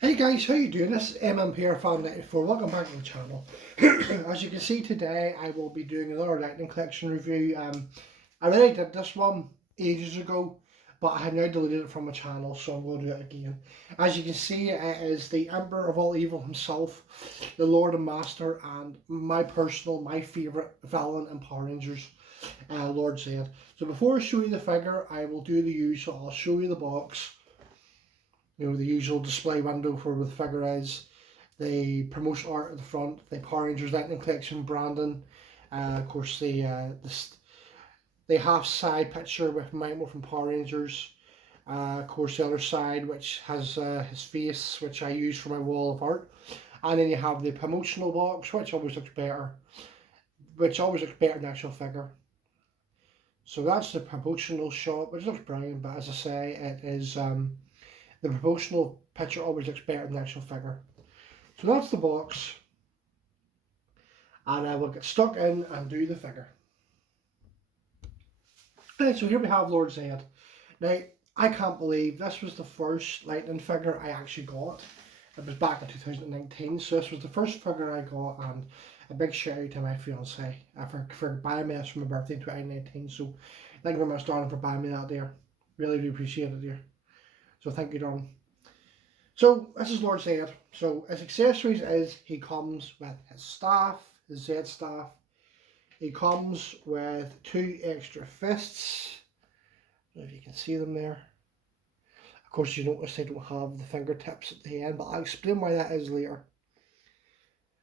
Hey guys, how you doing? This is MMPR94. Welcome back to the channel. As you can see today, I will be doing another Lightning Collection review. I already did this one ages ago, but I had now deleted it from my channel, so I'm going to do it again. As you can see, it is the Emperor of all evil himself, the Lord and Master, and my favourite villain in Power Rangers, Lord Zedd. So before I show you the figure, I will do the usual. I'll show you the box. You know, the usual display window for where the figure is, the promotional art at the front, the Power Rangers Lightning Collection branding, of course the half side picture with Michael from Power Rangers, of course the other side which has his face, which I use for my wall of art, and then you have the promotional box, which always looks better than the actual figure. So that's the promotional shot, which looks brilliant, but as I say, it is the promotional picture always looks better than the actual figure. So that's the box, and I will get stuck in and do the figure. Right, so here we have Lord Zedd. Now, I can't believe this was the first Lightning figure I actually got. It was back in 2019, so this was the first figure I got, and a big shout out to my fiance for buying me this for my birthday in 2019. So thank you very much, darling, for buying me that, dear. Really do appreciate it, dear. So thank you, darling. So this is Lord Zedd. So his accessories is he comes with his staff, his Zedd staff. He comes with 2 extra fists. I don't know if you can see them there. Of course, you notice they don't have the fingertips at the end, but I'll explain why that is later.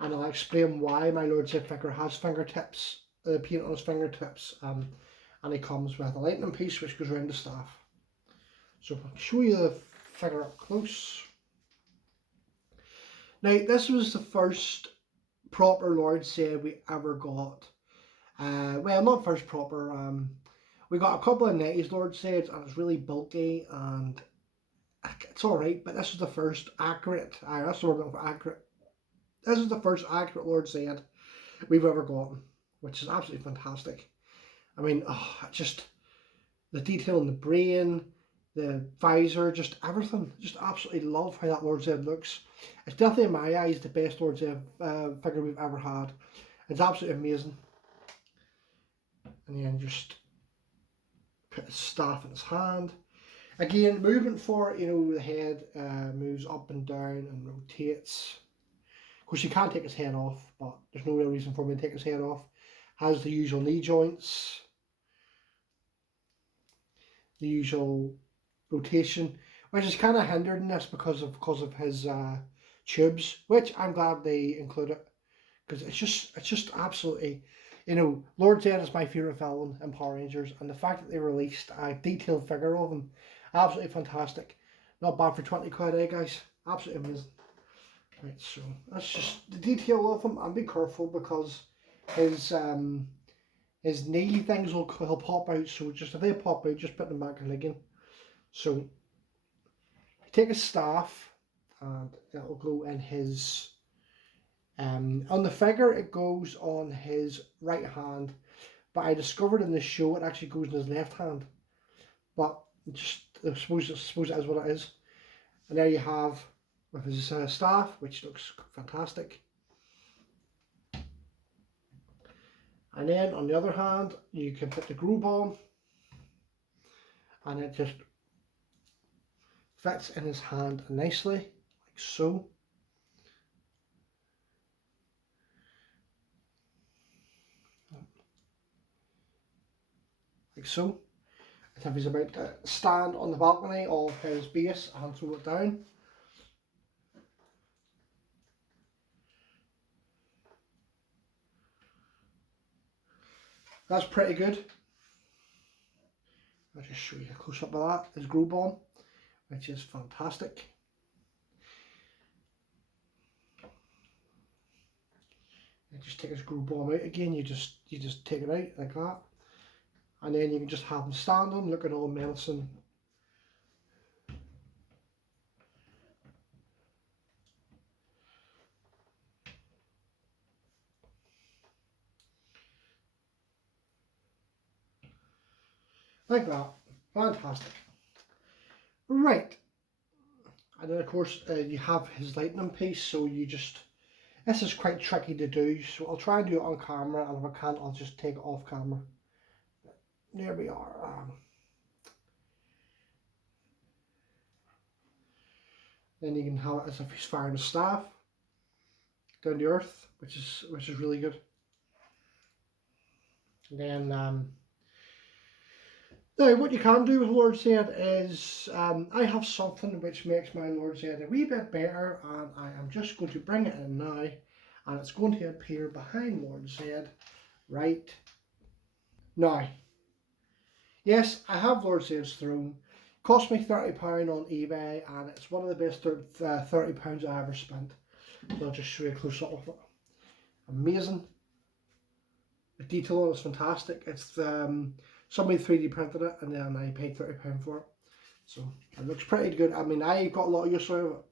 And I'll explain why my Lord Zedd figure has fingertips, paint on his fingertips. And he comes with a lightning piece which goes around the staff. So I'll show you the figure up close. Now, this was the first proper Lord Zedd we ever got. Well, not first proper. We got a couple of 90s Lord Zeds, and it's really bulky, and it's alright, but this is the first accurate. That's the word for accurate. This is the first accurate Lord Zedd we've ever gotten, which is absolutely fantastic. I mean, just the detail in the brain, the visor, just everything. Just absolutely love how that Lord Zedd looks. It's definitely, in my eyes, the best Lord Zedd figure we've ever had. It's absolutely amazing. And then just put his staff in his hand. Again, movement for it, the head moves up and down and rotates. Of course, you can't take his head off, but there's no real reason for me to take his head off. Has the usual knee joints, the usual rotation, which is kind of hindered in this because of his tubes, which I'm glad they included, because it's just absolutely, Lord Zedd is my favourite villain in Power Rangers, and the fact that they released a detailed figure of him, absolutely fantastic. Not bad for 20 quid, eh guys? Absolutely amazing. Right, so that's just the detail of him, and be careful because his knee things will pop out, so just if they pop out, just put them back in again. So you take a staff, and it'll go in his on the figure it goes on his right hand, but I discovered in the show it actually goes in his left hand. But just I suppose it is what it is. And there you have with his staff, which looks fantastic. And then on the other hand, you can put the glue bomb, and it just fits in his hand nicely, like so. Like so. And if he's about to stand on the balcony of his base and throw it down, that's pretty good. I'll just show you a close up of that. His glue bomb, which is fantastic. And just take his glue bomb out again. You just take it out like that, and then you can just have him standing, looking all menacing. Like that. Fantastic. Right. And then of course you have his lightning piece, so you just, this is quite tricky to do, so I'll try and do it on camera, and if I can't I'll just take it off camera. There we are. Then you can have it as if he's firing a staff down the earth, which is really good. And then now what you can do with Lord Zedd is I have something which makes my Lord Zedd a wee bit better, and I am just going to bring it in now, and it's going to appear behind Lord Zedd right now. Yes, I have Lord Zedd's throne. Cost me £30 on eBay, and it's one of the best £30 I ever spent. So I'll just show you a close up of it. Amazing. The detail on it is fantastic. It's somebody 3D printed it, and then I paid £30 for it. So it looks pretty good. I mean, I got a lot of use out of it.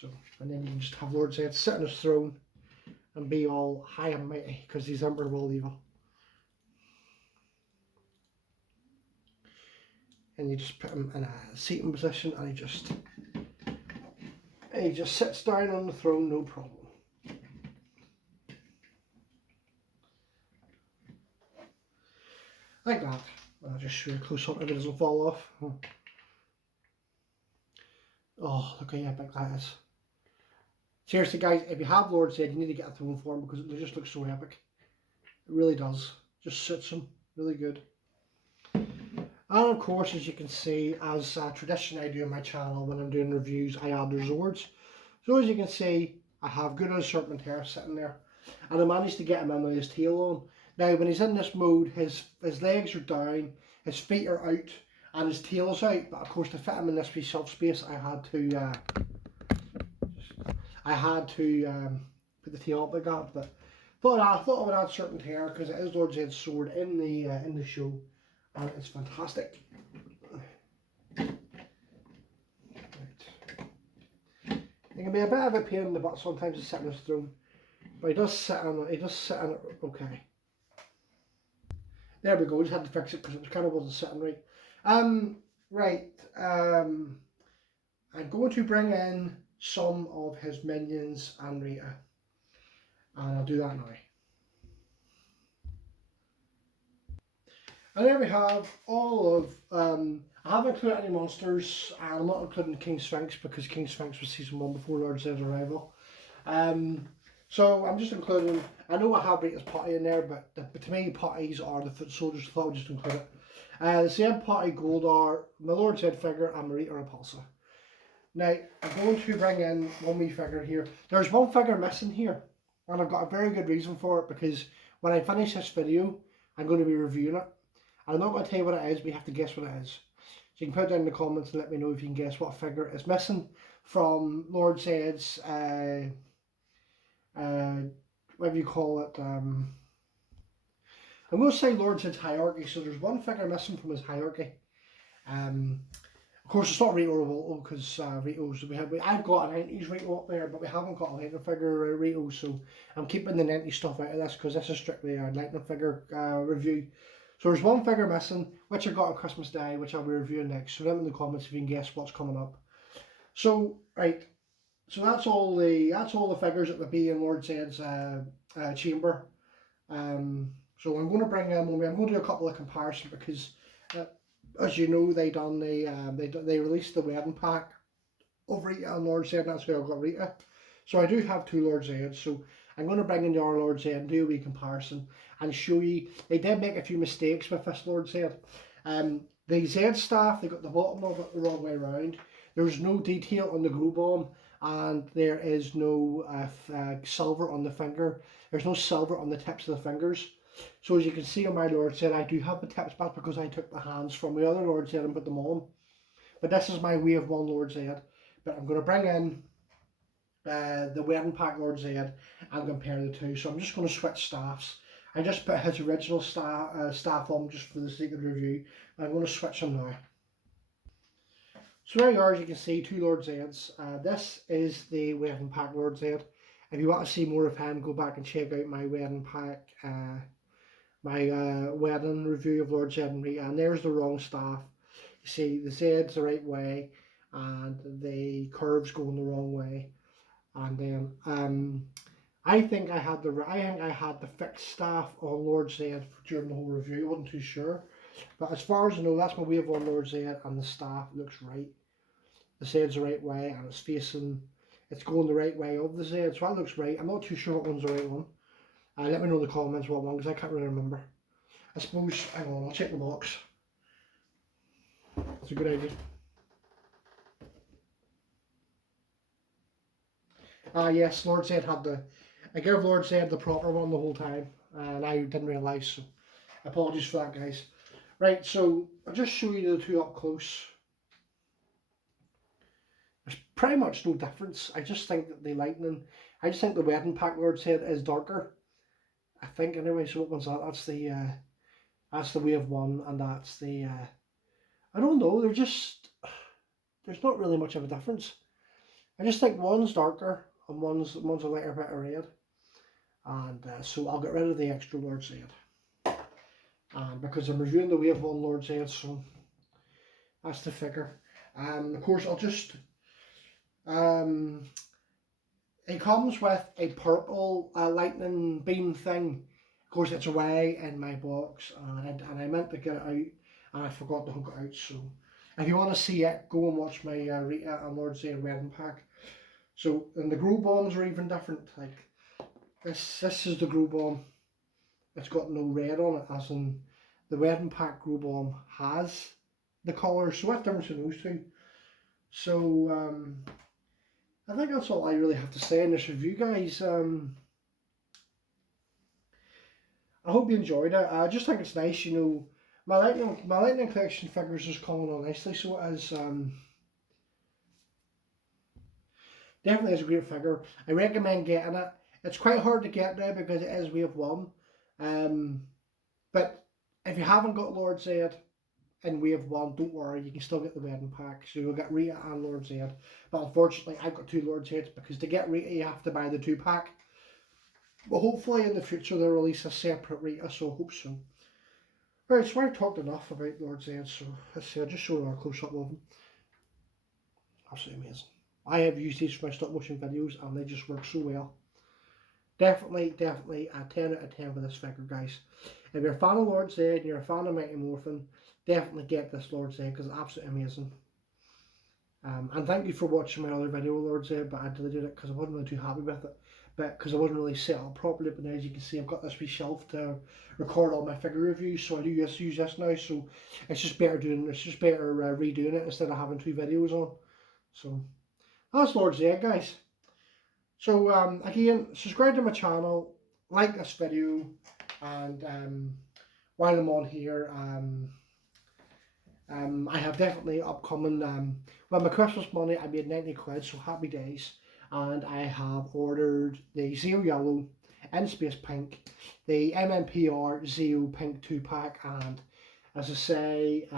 So, and then you can just have Lord Zedd sit on his throne and be all high and mighty, because he's Emperor of all evil. And you just put him in a seating position, and he just sits down on the throne, no problem. Like that. I'll just show you a close up if it doesn't fall off. Oh, look how epic that is. Seriously guys, if you have Lord Zedd, you need to get a throne for him, because it just looks so epic. It really does. Just suits him really good. And of course, as you can see, as a tradition I do on my channel when I'm doing reviews, I add their swords. So as you can see, I have good old Serpent hair sitting there, and I managed to get him in with his tail on. Now when he's in this mode, his legs are down, his feet are out, and his tail's out. But of course, to fit him in this wee shelf space, I had to put the tail up like that. But I thought I would add Serpent hair because it is Lord Zedd's sword in the show. And it's fantastic. Right. It can be a bit of a pain in the butt sometimes to sit on his throne, but he does sit on it okay. There we go. Just had to fix it because it kind of wasn't sitting right. Right. I'm going to bring in some of his minions and Rita, and I'll do that now. And there we have all of, I haven't included any monsters, and I'm not including King Sphinx because King Sphinx was season 1 before Lord Zedd's arrival. So I'm just including, I know I have Rita's potty in there, but to me potties are the foot soldiers, so I thought I would just include it. The Zedd potty gold are my Lord Zedd figure and my Rita Repulsa. Now, I'm going to bring in one wee figure here. There's one figure missing here, and I've got a very good reason for it, because when I finish this video, I'm going to be reviewing it. I'm not going to tell you what it is, but you have to guess what it is. So you can put it down in the comments and let me know if you can guess what figure is missing from Lord Zedd's, whatever you call it, I'm going to say Lord Zedd's hierarchy. So there's one figure missing from his hierarchy. Of course, it's not Rito Revolto, because Rito's, I've got a 90s Rito up there, but we haven't got a lightning figure Rito, so I'm keeping the 90s stuff out of this, because this is strictly a lightning figure review. So there's one figure missing, which I got on Christmas Day, which I'll be reviewing next. So let me know in the comments if you can guess what's coming up. So right, so that's all the figures that would be in Lord Zedd's chamber. So I'm going to bring in, I'm going to do a couple of comparisons, because as you know, they released the wedding pack of Rita and Lord Zedd, and that's where I got Rita. So I do have two Lord Zedds, so I'm going to bring in the other Lord Zedd and do a wee comparison and show you. They did make a few mistakes with this Lord Zedd. The Zedd staff, they got the bottom of it the wrong way around. There's no detail on the glue bomb, and there is no silver on the finger. There's no silver on the tips of the fingers. So as you can see on my Lord Zedd, I do have the tips back because I took the hands from the other Lord Zedd and put them on. But this is my wave one Lord Zedd. But I'm going to bring in the wedding pack Lord Zedd and compare the two. So I'm just going to switch staffs. I just put his original staff on just for the sake of the review. I'm going to switch them now. So there you are, as you can see, two Lord Zedds. This is the wedding pack Lord Zedd. If you want to see more of him, go back and check out my wedding pack, my wedding review of Lord Zedd and Rita. And there's the wrong staff. You see, the Zedd's the right way, and the curves going the wrong way. And then I think I had the fixed staff on Lord Zedd during the whole review. I wasn't too sure, but as far as I know, that's my wave on Lord Zedd, and the staff looks right. The Zedd's the right way, and it's going the right way of the Zedd, so that looks right. I'm not too sure what one's the right one. Let me know in the comments what one, because I can't really remember. I suppose, hang on, I'll check the box. It's a good idea. Yes, Lord Zedd I gave Lord Zedd the proper one the whole time, and I didn't realise, so apologies for that, guys. Right, so I'll just show you the two up close. There's pretty much no difference. I just think that I just think the wedding pack Lord Zedd is darker. I think anyway, so what one's that? That's the wave one, and that's the, I don't know, there's not really much of a difference. I just think one's darker, and one's a lighter bit of red. And so I'll get rid of the extra Lord Zedd. And because I'm reviewing the wave one Lord Zedd, so that's the figure. Of course, I'll just, it comes with a purple lightning beam thing. Of course, it's away in my box, and I meant to get it out, and I forgot to hook it out. So, if you want to see it, go and watch my Rita and Lord Zedd wedding pack. So, and the grow bombs are even different. Like this is the grow bomb. It's got no red on it, as in the wedding pack grow bomb has the colours. So, what's the difference in those two? So, I think that's all I really have to say in this review, guys. I hope you enjoyed it. I just think it's nice, you know. My lightning collection figures is coming on nicely, so it is. Definitely is a great figure. I recommend getting it. It's quite hard to get now because it is wave one. But if you haven't got Lord Zedd in wave one, don't worry, you can still get the wedding pack. So you'll get Rita and Lord Zedd. But unfortunately, I've got two Lord Zeds because to get Rita, you have to buy the 2-pack. But hopefully in the future they'll release a separate Rita, so I hope so. Right, so I've talked enough about Lord Zedd, so let's see, I'll just show you a close-up of him. Absolutely amazing. I have used these for my stop motion videos and they just work so well. Definitely a 10 out of 10 for this figure, guys. If you're a fan of Lord Zedd and you're a fan of Mighty Morphin, definitely get this Lord Zedd because it's absolutely amazing. And thank you for watching my other video, Lord Zedd, but I deleted it because I wasn't really too happy with it. But because I wasn't really set up properly, but now as you can see I've got this wee shelf to record all my figure reviews, so I do use this now, so it's just better redoing it instead of having 2 videos on. So that's Lord Zedd, guys. So again, subscribe to my channel, like this video, and while I'm on here, I have definitely upcoming, well, my Christmas money I made 90 quid, so happy days. And I have ordered the Zeo Yellow in Space Pink, the MMPR Zeo Pink 2-pack, and as I say,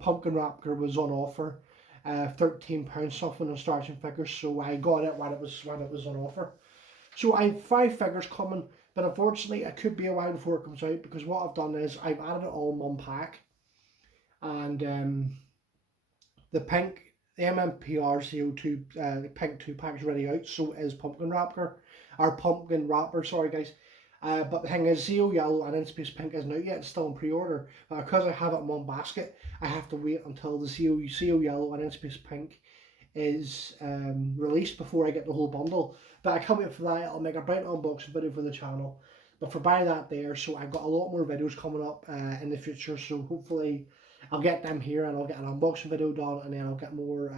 Pumpkin Raptor was on offer, £13 something on starting figures, so I got it when it was on offer. So I have 5 figures coming, but unfortunately it could be a while before it comes out because what I've done is I've added it all in one pack, and the pink. The MMPR Zeo2 the pink 2-pack is already out, so is Pumpkin Raptor, sorry guys. But the thing is, Zeo Yellow and In Space Pink isn't out yet, it's still in pre-order. But because I have it in one basket, I have to wait until the Zeo Yellow and In Space Pink is released before I get the whole bundle. But I can't wait for that. I'll make a bright unboxing video for the channel. But for buy that there, so I've got a lot more videos coming up in the future, so hopefully I'll get them here and I'll get an unboxing video done, and then I'll get more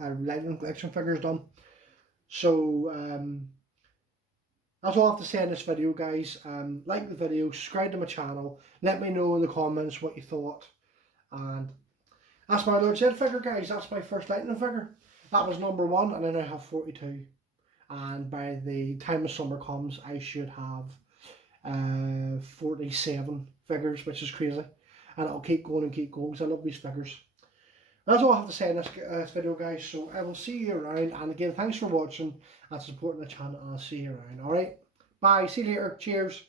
lightning collection figures done. So that's all I have to say in this video, guys. Like the video, subscribe to my channel, let me know in the comments what you thought. And that's my Lord Zedd figure, guys. That's my first lightning figure. That was number 1, and I now have 42. And by the time the summer comes, I should have 47 figures, which is crazy. And it'll keep going and keep going because I love these figures. That's all I have to say in this video, guys. So I will see you around. And again, thanks for watching and supporting the channel. And I'll see you around. Alright? Bye. See you later. Cheers.